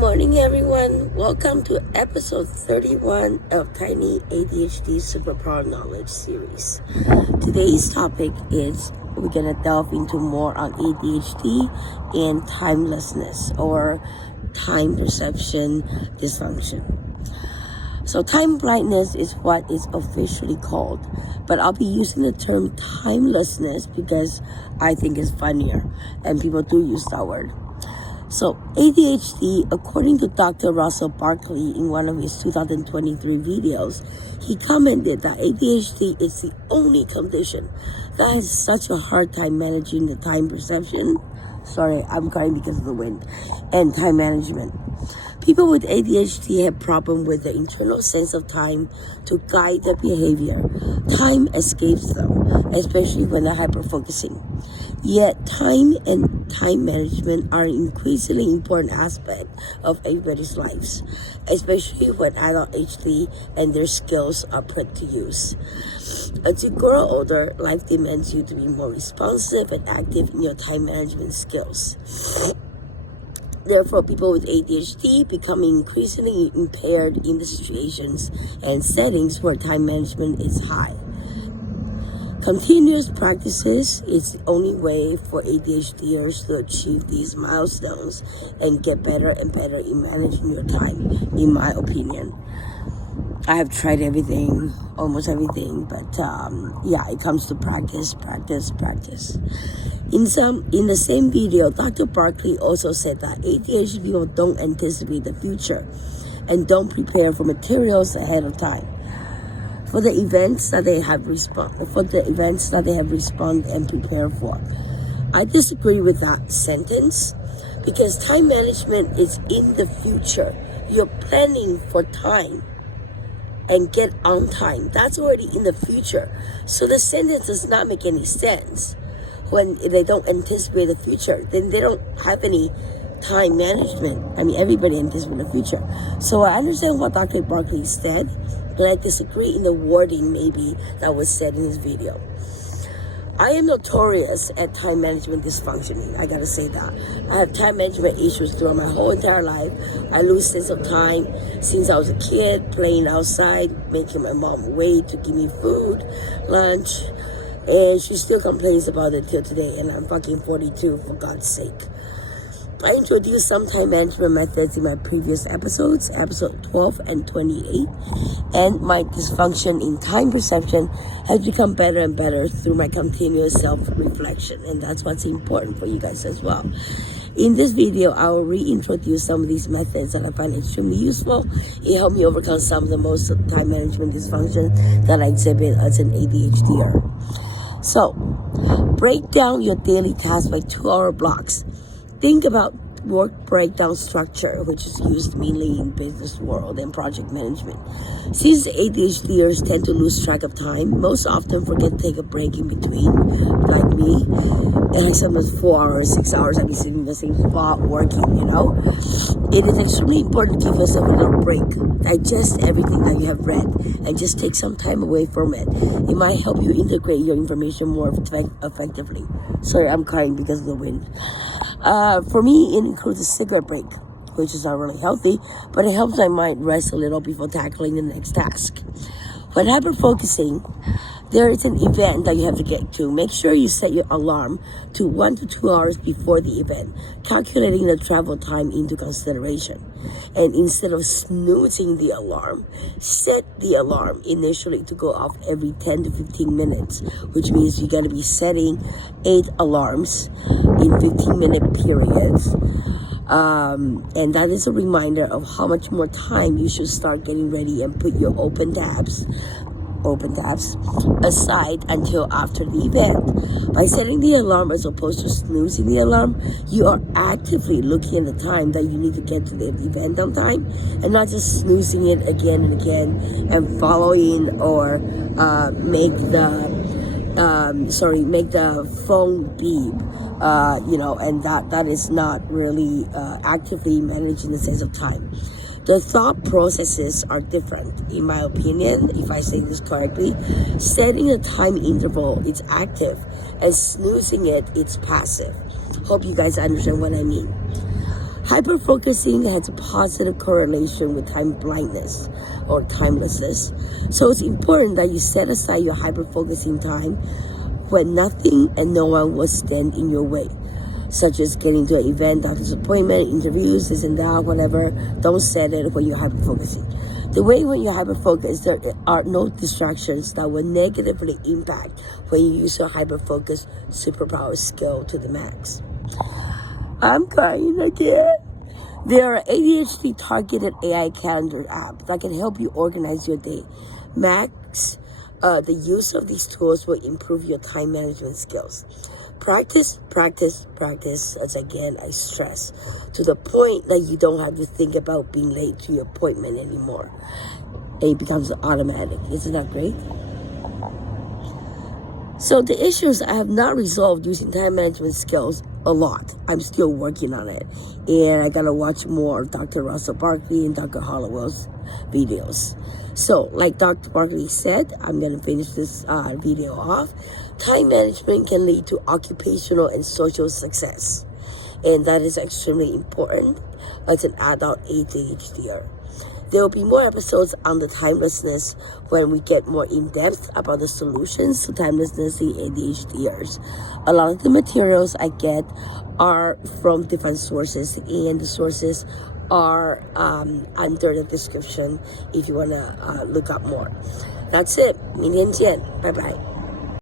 morning, everyone. Welcome to episode 31 of Tiny ADHD Superpower Knowledge series. Today's topic is we're going to delve into more on ADHD and timelessness or time perception dysfunction. So time blindness is what is officially called, but I'll be using the term timelessness because I think it's funnier and people do use that word. So ADHD, according to Dr. Russell Barkley in one of his 2023 videos, he commented that ADHD is the only condition that has such a hard time managing the time perception. Sorry, I'm crying because of the wind. And time management. People with ADHD have problem with the internal sense of time to guide their behavior. Time escapes them, especially when they're hyper-focusing. Yet time and time management are an increasingly important aspect of everybody's lives, especially when adult ADHD and their skills are put to use. As you grow older, life demands you to be more responsive and active in your time management skills. Therefore, people with ADHD become increasingly impaired in the situations and settings where time management is high. Continuous practices is the only way for ADHDers to achieve these milestones and get better and better in managing your time, in my opinion. I have tried everything, almost everything, but it comes to practice. In the same video, Dr. Barkley also said that ADHD people don't anticipate the future and don't prepare for materials ahead of time. For the events that they have respond and prepare for. I disagree with that sentence because time management is in the future. You're planning for time and get on time. That's already in the future. So the sentence does not make any sense. When they don't anticipate the future, then they don't have any time management. I mean, everybody anticipates the future. So I understand what Dr. Barkley said, but I disagree in the wording maybe that was said in his video. I am notorious at time management dysfunction. I gotta say that. I have time management issues throughout my whole entire life. I lose sense of time since I was a kid, playing outside, making my mom wait to give me food, lunch, and she still complains about it till today, and I'm fucking 42, for God's sake. I introduced some time management methods in my previous episodes, episode 12 and 28, and my dysfunction in time perception has become better and better through my continuous self-reflection, and that's what's important for you guys as well. In this video, I will reintroduce some of these methods that I find extremely useful. It helped me overcome some of the most time management dysfunction that I exhibit as an ADHDer. So, break down your daily tasks by 2-hour blocks. Think about work breakdown structure, which is used mainly in business world and project management. Since ADHDers tend to lose track of time, most often forget to take a break in between, like me. And sometimes 4 hours, 6 hours, I'll be sitting in the same spot working, It is extremely important to give yourself a little break. Digest everything that you have read and just take some time away from it. It might help you integrate your information more effectively. Sorry, I'm crying because of the wind. For me, it includes a cigarette break, which is not really healthy, but it helps my mind rest a little before tackling the next task. When hyper-focusing, there is an event that you have to get to. Make sure you set your alarm to 1 to 2 hours before the event, calculating the travel time into consideration. And instead of snoozing the alarm, set the alarm initially to go off every 10 to 15 minutes, which means you got to be setting 8 alarms in 15-minute periods. And that is a reminder of how much more time you should start getting ready and put your open tabs aside until after the event. By setting the alarm as opposed to snoozing the alarm, you are actively looking at the time that you need to get to the event on time and not just snoozing it again and again and following or make the phone beep, and that is not really actively managing the sense of time. The thought processes are different, in my opinion, if I say this correctly. Setting a time interval, it's active, and snoozing it, it's passive. Hope you guys understand what I mean. Hyper-focusing has a positive correlation with time blindness or timelessness. So it's important that you set aside your hyper-focusing time when nothing and no one will stand in your way, such as getting to an event, doctor's appointment, interviews, this and that, whatever. Don't set it when you're hyper-focusing. The way when you're hyper-focused, there are no distractions that will negatively impact when you use your hyper-focused superpower skill to the max. I'm crying again. There are ADHD targeted AI calendar apps that can help you organize your day. Max, the use of these tools will improve your time management skills. Practice, as again I stress, to the point that you don't have to think about being late to your appointment anymore. And it becomes automatic. Isn't that great? So the issues I have not resolved using time management skills a lot. I'm still working on it. And I gotta watch more of Dr. Russell Barkley and Dr. Hollowell's videos. So, like Dr. Barkley said, I'm gonna finish this video off. Time management can lead to occupational and social success. And that is extremely important as an adult ADHDer. There will be more episodes on the timelessness when we get more in-depth about the solutions to timelessness in ADHDers. A lot of the materials I get are from different sources, and the sources are under the description if you want to look up more. That's it. 明天见. Bye-bye.